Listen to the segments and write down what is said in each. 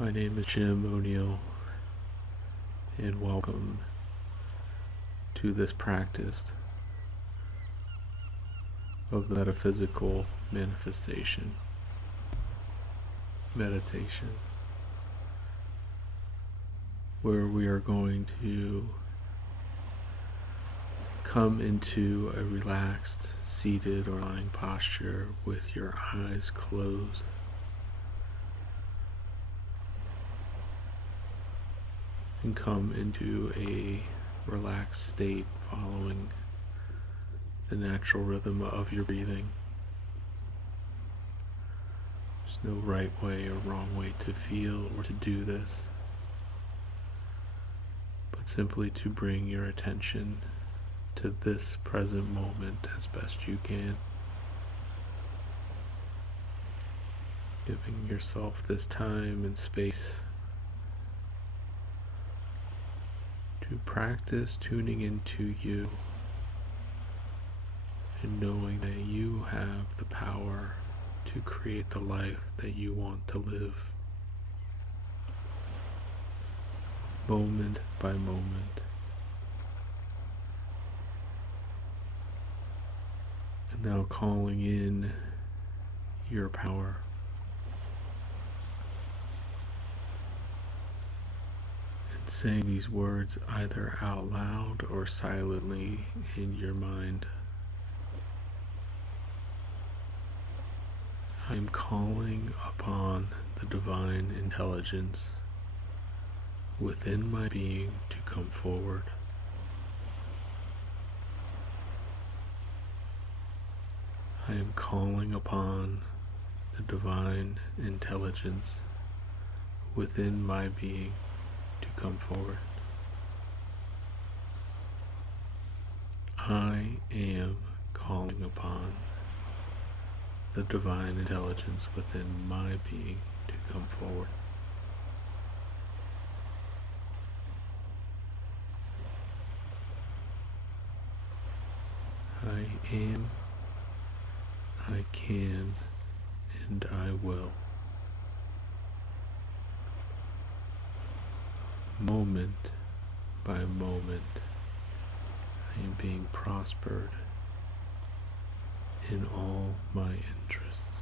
My name is Jim O'Neill, and welcome to this practice of the metaphysical manifestation, meditation, where we are going to come into a relaxed, seated or lying posture with your eyes closed. And come into a relaxed state following the natural rhythm of your breathing. There's no right way or wrong way to feel or to do this, but simply to bring your attention to this present moment as best you can, giving yourself this time and space to practice tuning into you and knowing that you have the power to create the life that you want to live, moment by moment. And now calling in your power. Saying these words either out loud or silently in your mind. I am calling upon the divine intelligence within my being to come forward. I am calling upon the divine intelligence within my being to come forward. I am calling upon the divine intelligence within my being to come forward. I am, I can, and I will. Moment by moment, I am being prospered in all my interests.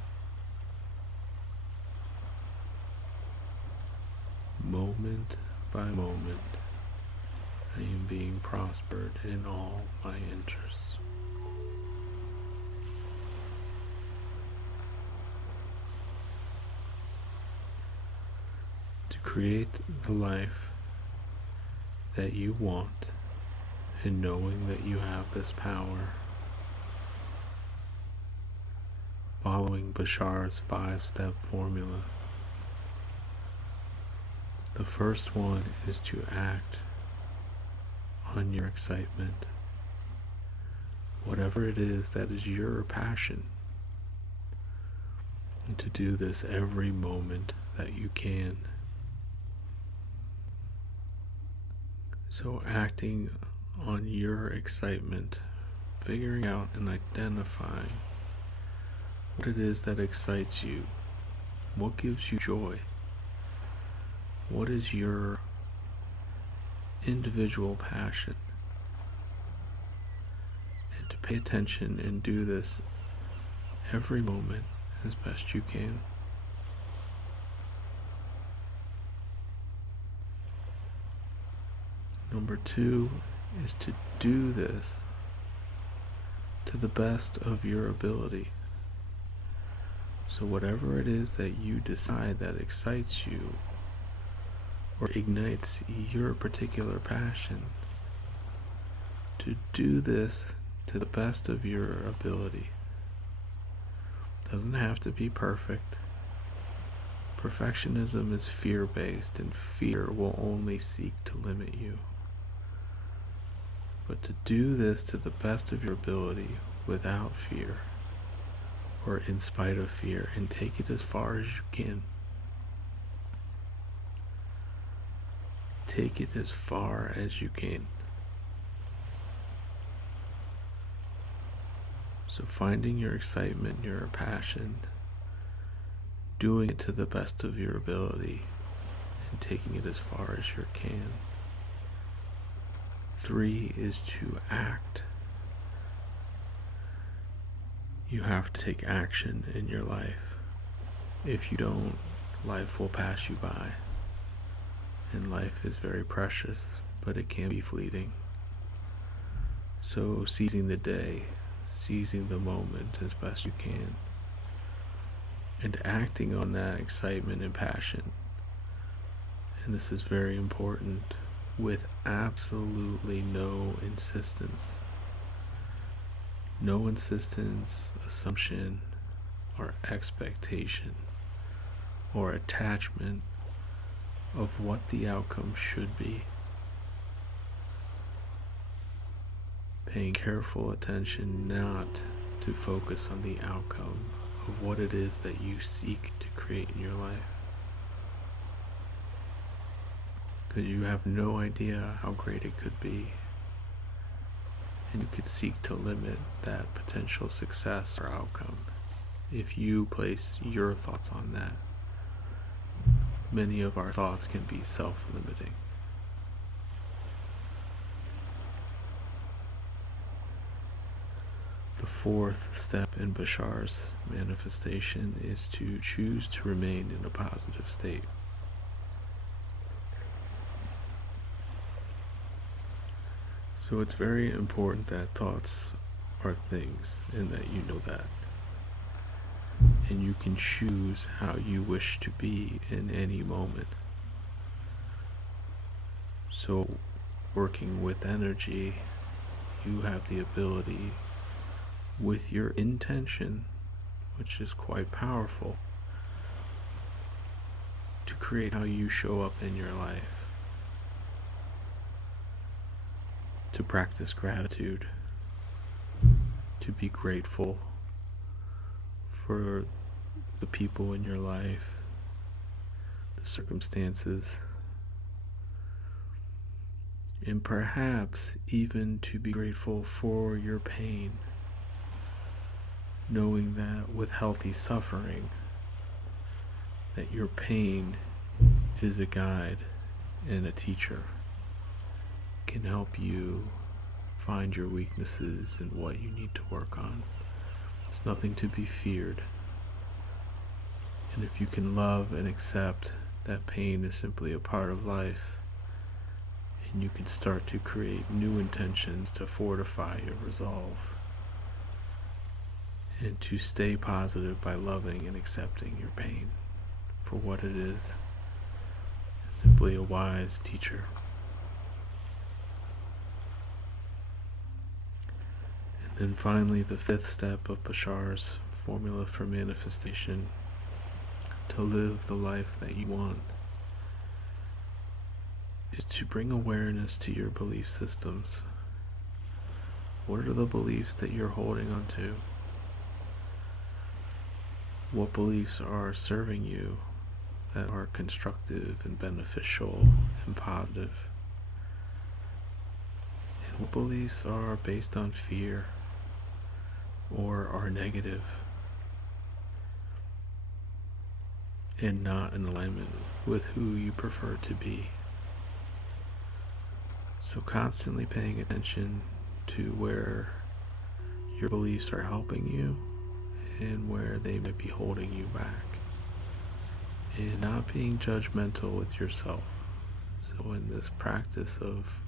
Moment by moment, I am being prospered in all my interests. To create the life that you want, and knowing that you have this power, following Bashar's 5-step formula. The first one is to act on your excitement, whatever it is that is your passion, and to do this every moment that you can. So acting on your excitement, figuring out and identifying what it is that excites you, what gives you joy, what is your individual passion, and to pay attention and do this every moment as best you can. Number 2 is to do this to the best of your ability. So whatever it is that you decide that excites you or ignites your particular passion, to do this to the best of your ability. Doesn't have to be perfect. Perfectionism is fear-based, and fear will only seek to limit you. But to do this to the best of your ability without fear or in spite of fear, and take it as far as you can. Take it as far as you can. So finding your excitement, your passion, doing it to the best of your ability, and taking it as far as you can. 3 is to act. You have to take action in your life. If you don't, life will pass you by. And life is very precious, but it can be fleeting. So seizing the day, seizing the moment as best you can, and acting on that excitement and passion. And this is very important, with absolutely no insistence. No insistence, assumption, or expectation, or attachment of what the outcome should be. Paying careful attention not to focus on the outcome of what it is that you seek to create in your life. Because you have no idea how great it could be. And you could seek to limit that potential success or outcome if you place your thoughts on that. Many of our thoughts can be self-limiting. The 4th step in Bashar's manifestation is to choose to remain in a positive state. So it's very important that thoughts are things, and that you know that. And you can choose how you wish to be in any moment. So working with energy, you have the ability, with your intention, which is quite powerful, to create how you show up in your life. To practice gratitude, to be grateful for the people in your life, the circumstances, and perhaps even to be grateful for your pain, knowing that with healthy suffering, that your pain is a guide and a teacher, can help you find your weaknesses and what you need to work on. It's nothing to be feared. And if you can love and accept that pain is simply a part of life, and you can start to create new intentions to fortify your resolve, and to stay positive by loving and accepting your pain for what it is, simply a wise teacher. And finally, the 5th step of Bashar's formula for manifestation, to live the life that you want, is to bring awareness to your belief systems. What are the beliefs that you're holding on to? What beliefs are serving you that are constructive and beneficial and positive? And what beliefs are based on fear or are negative and not in alignment with who you prefer to be? So constantly paying attention to where your beliefs are helping you and where they might be holding you back, and not being judgmental with yourself. So in this practice of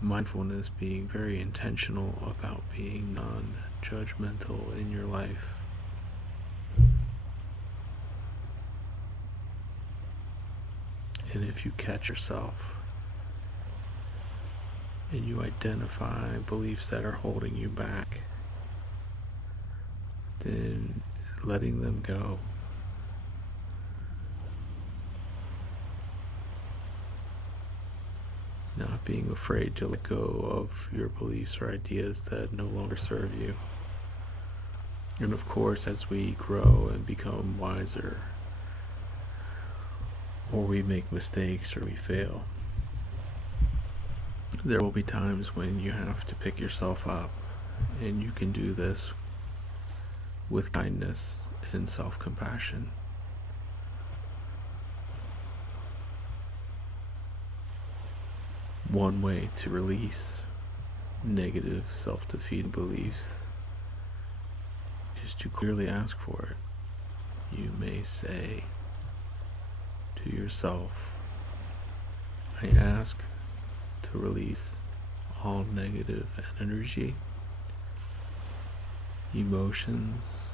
mindfulness, being very intentional about being non-judgmental in your life. And if you catch yourself and you identify beliefs that are holding you back, then letting them go. Not being afraid to let go of your beliefs or ideas that no longer serve you. And of course, as we grow and become wiser, or we make mistakes or we fail, there will be times when you have to pick yourself up, and you can do this with kindness and self-compassion. One way to release negative self-defeating beliefs is to clearly ask for it. You may say to yourself, I ask to release all negative energy, emotions,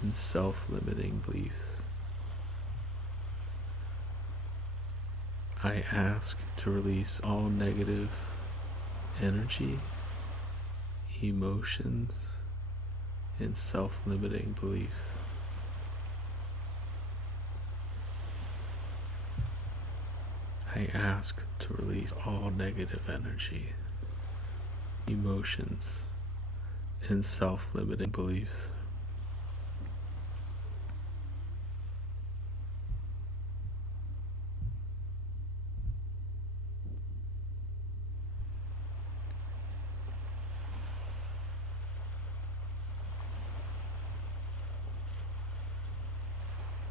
and self-limiting beliefs. I ask to release all negative energy, emotions, and self-limiting beliefs. I ask to release all negative energy, emotions, and self-limiting beliefs.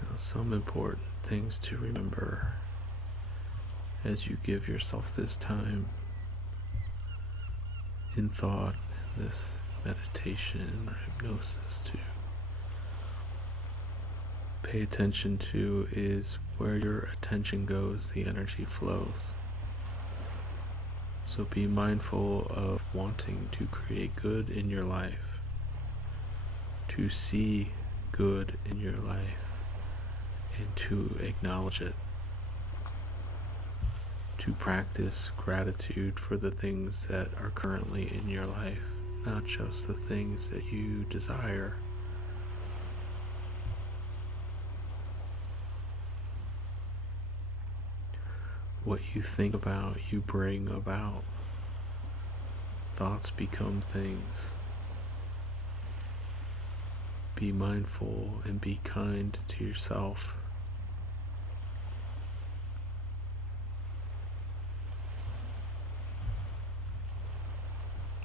Now, some important things to remember as you give yourself this time in thought, in this meditation or hypnosis, to pay attention to is where your attention goes, the energy flows. So be mindful of wanting to create good in your life, to see good in your life, and to acknowledge it. To practice gratitude for the things that are currently in your life, not just the things that you desire. What you think about, you bring about. Thoughts become things. Be mindful and be kind to yourself.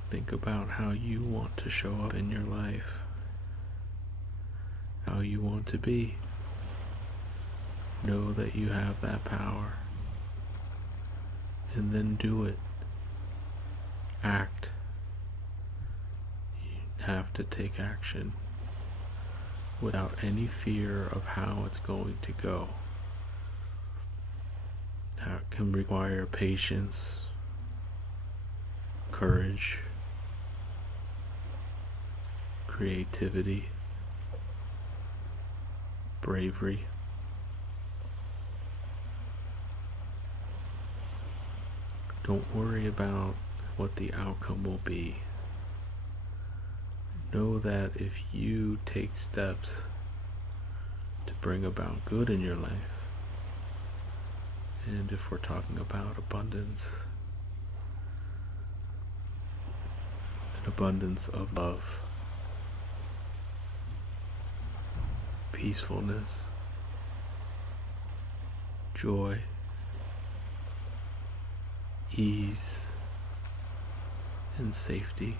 Think about how you want to show up in your life, how you want to be. Know that you have that power, and then do it. Act. You have to take action without any fear of how it's going to go. That can require patience, courage, creativity, bravery. Don't worry about what the outcome will be. Know that if you take steps to bring about good in your life, and if we're talking about abundance, an abundance of love, peacefulness, joy, ease, and safety,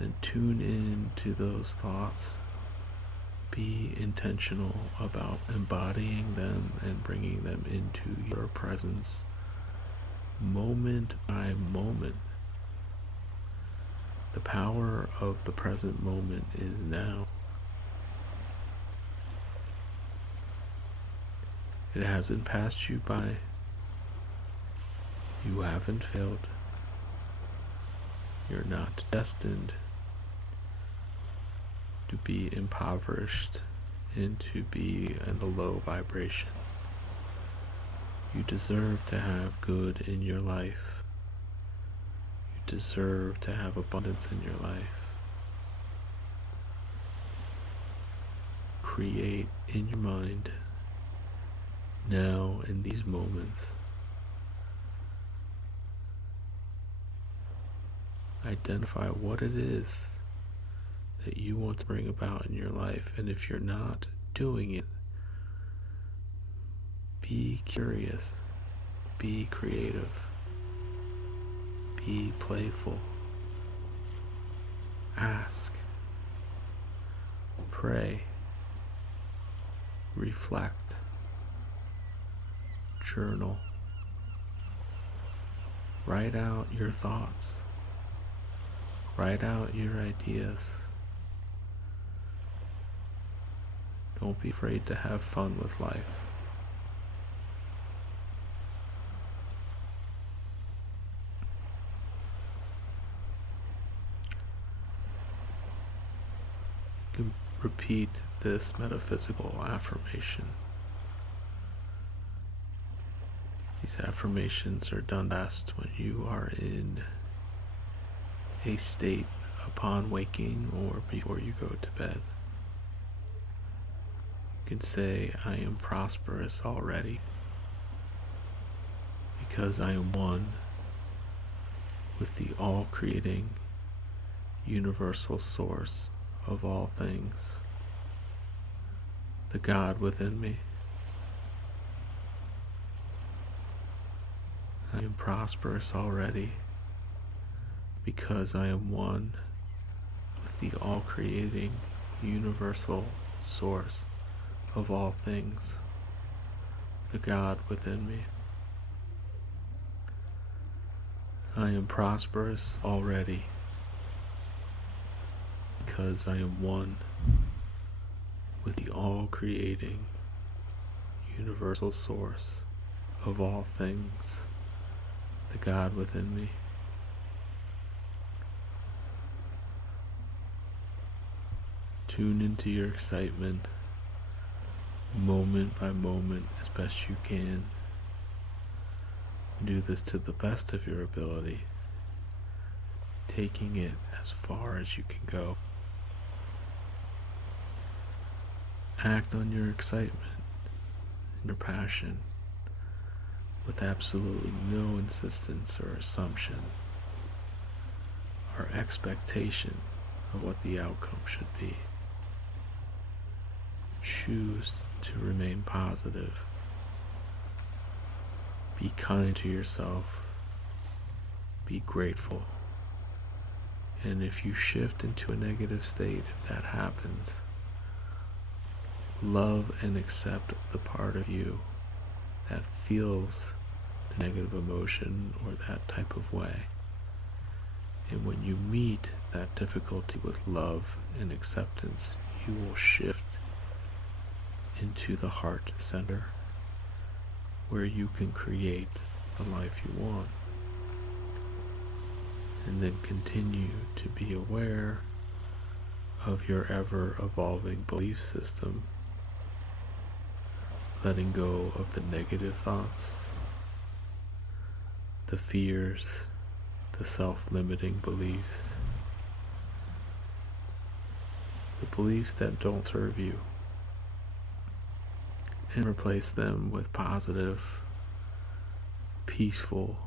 then tune in to those thoughts. Be intentional about embodying them and bringing them into your presence, moment by moment. The power of the present moment is now. It hasn't passed you by. You haven't failed. You're not destined to be impoverished and to be in a low vibration. You deserve to have good in your life. Deserve to have abundance in your life. Create in your mind, now in these moments. Identify what it is that you want to bring about in your life, and if you're not doing it, be curious, be creative. Be playful. Ask. Pray. Reflect. journal. Write out your thoughts. Write out your ideas. Don't be afraid to have fun with life. You can repeat this metaphysical affirmation. These affirmations are done best when you are in a state upon waking or before you go to bed. You can say, I am prosperous already because I am one with the all-creating universal source of all things, the God within me. I am prosperous already because I am one with the all-creating universal source of all things, the God within me. I am prosperous already because I am one with the all-creating universal source of all things, the God within me. Tune into your excitement moment by moment as best you can. Do this to the best of your ability, taking it as far as you can go. Act on your excitement and your passion with absolutely no insistence or assumption or expectation of what the outcome should be. Choose to remain positive. Be kind to yourself. Be grateful. And if you shift into a negative state, if that happens, love and accept the part of you that feels the negative emotion or that type of way. And when you meet that difficulty with love and acceptance, you will shift into the heart center where you can create the life you want. And then continue to be aware of your ever-evolving belief system, letting go of the negative thoughts, the fears, the self-limiting beliefs, the beliefs that don't serve you, and replace them with positive, peaceful,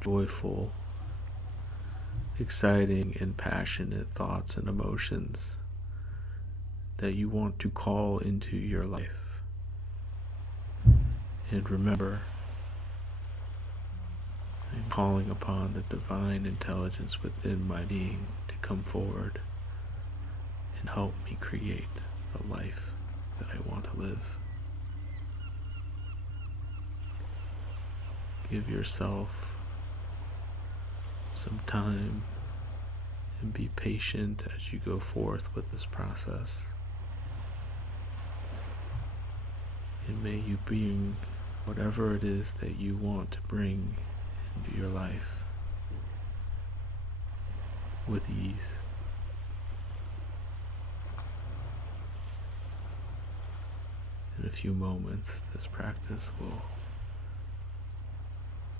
joyful, exciting, and passionate thoughts and emotions that you want to call into your life. And remember, I'm calling upon the divine intelligence within my being to come forward and help me create the life that I want to live. Give yourself some time and be patient as you go forth with this process. And may you bring whatever it is that you want to bring into your life with ease. In a few moments, this practice will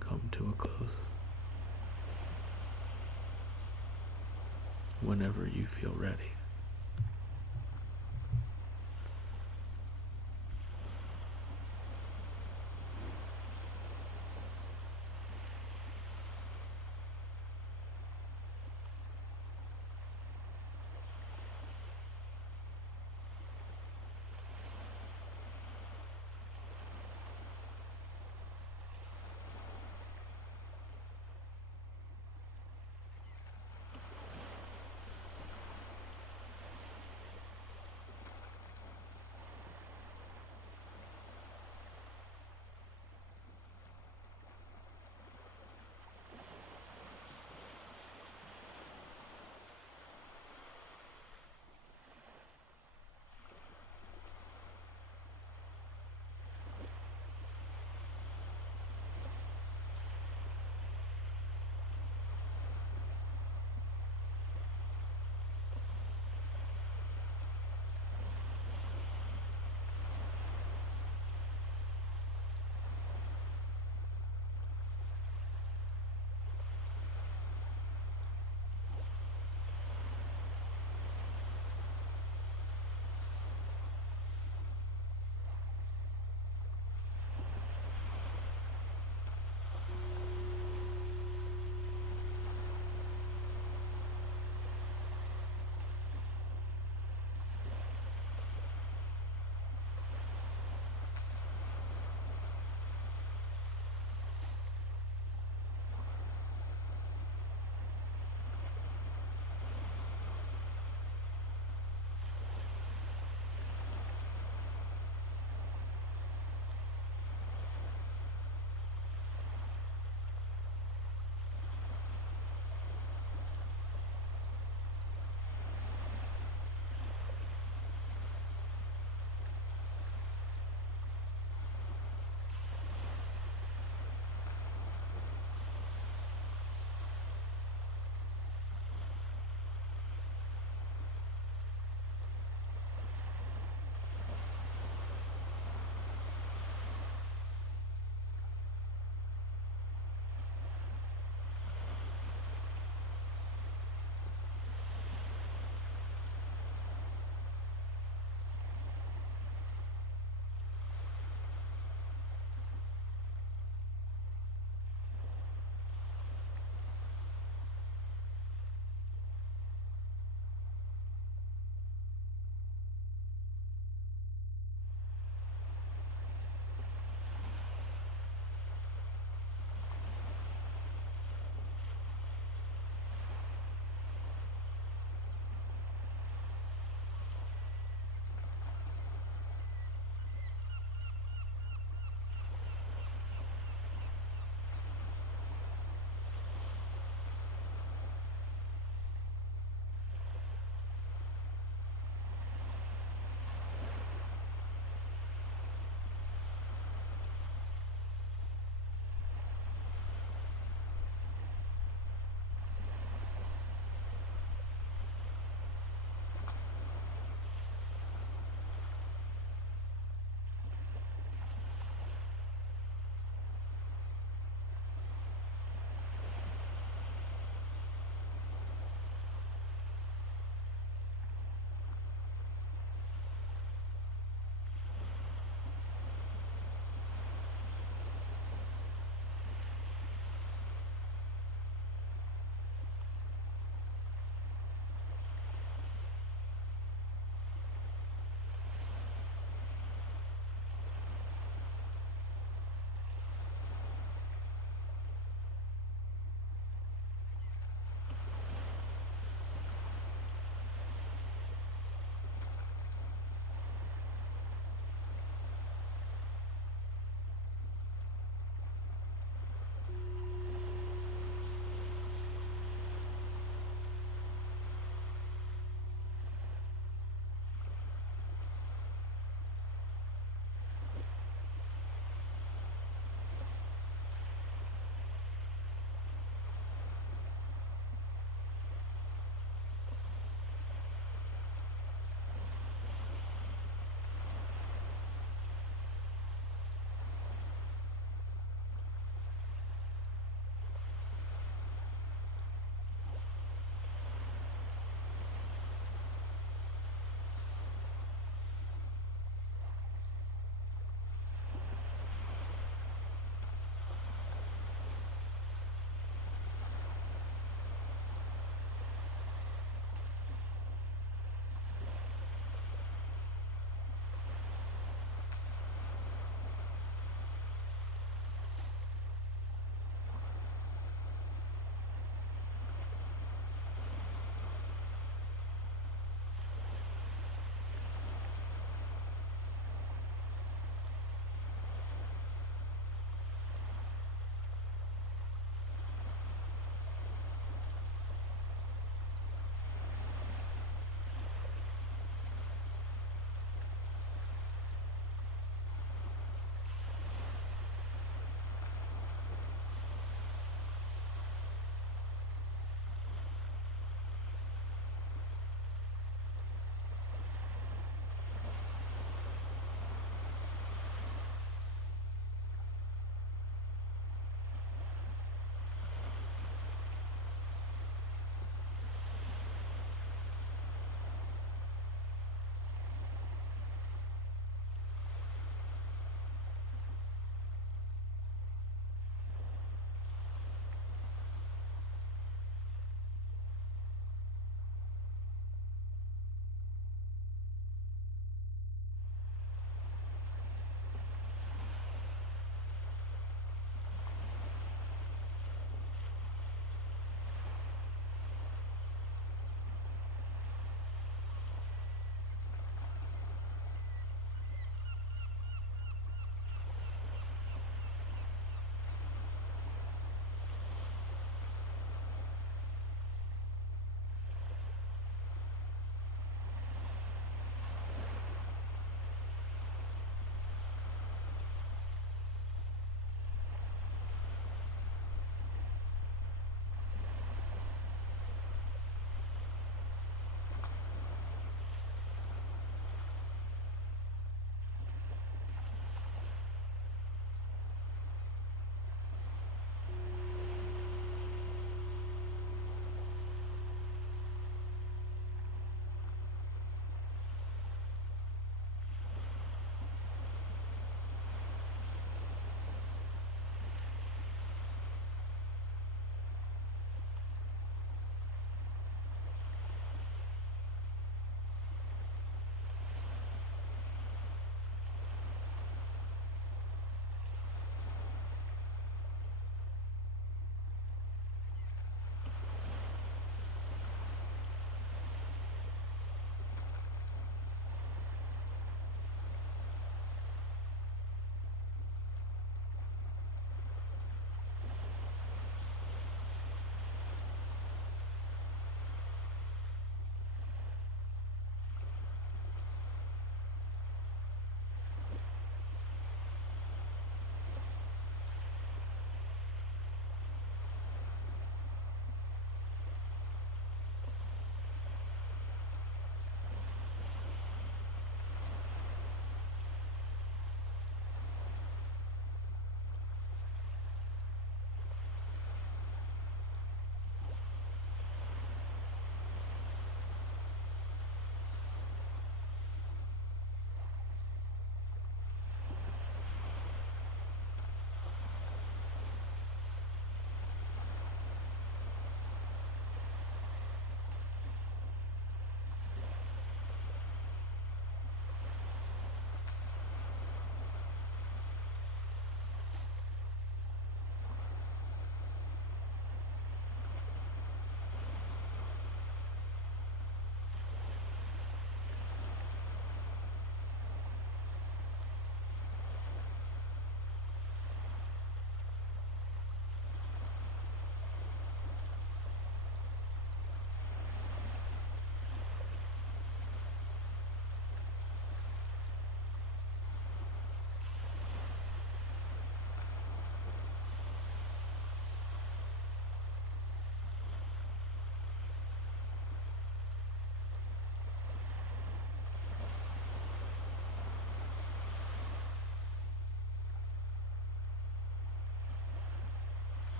come to a close. Whenever you feel ready.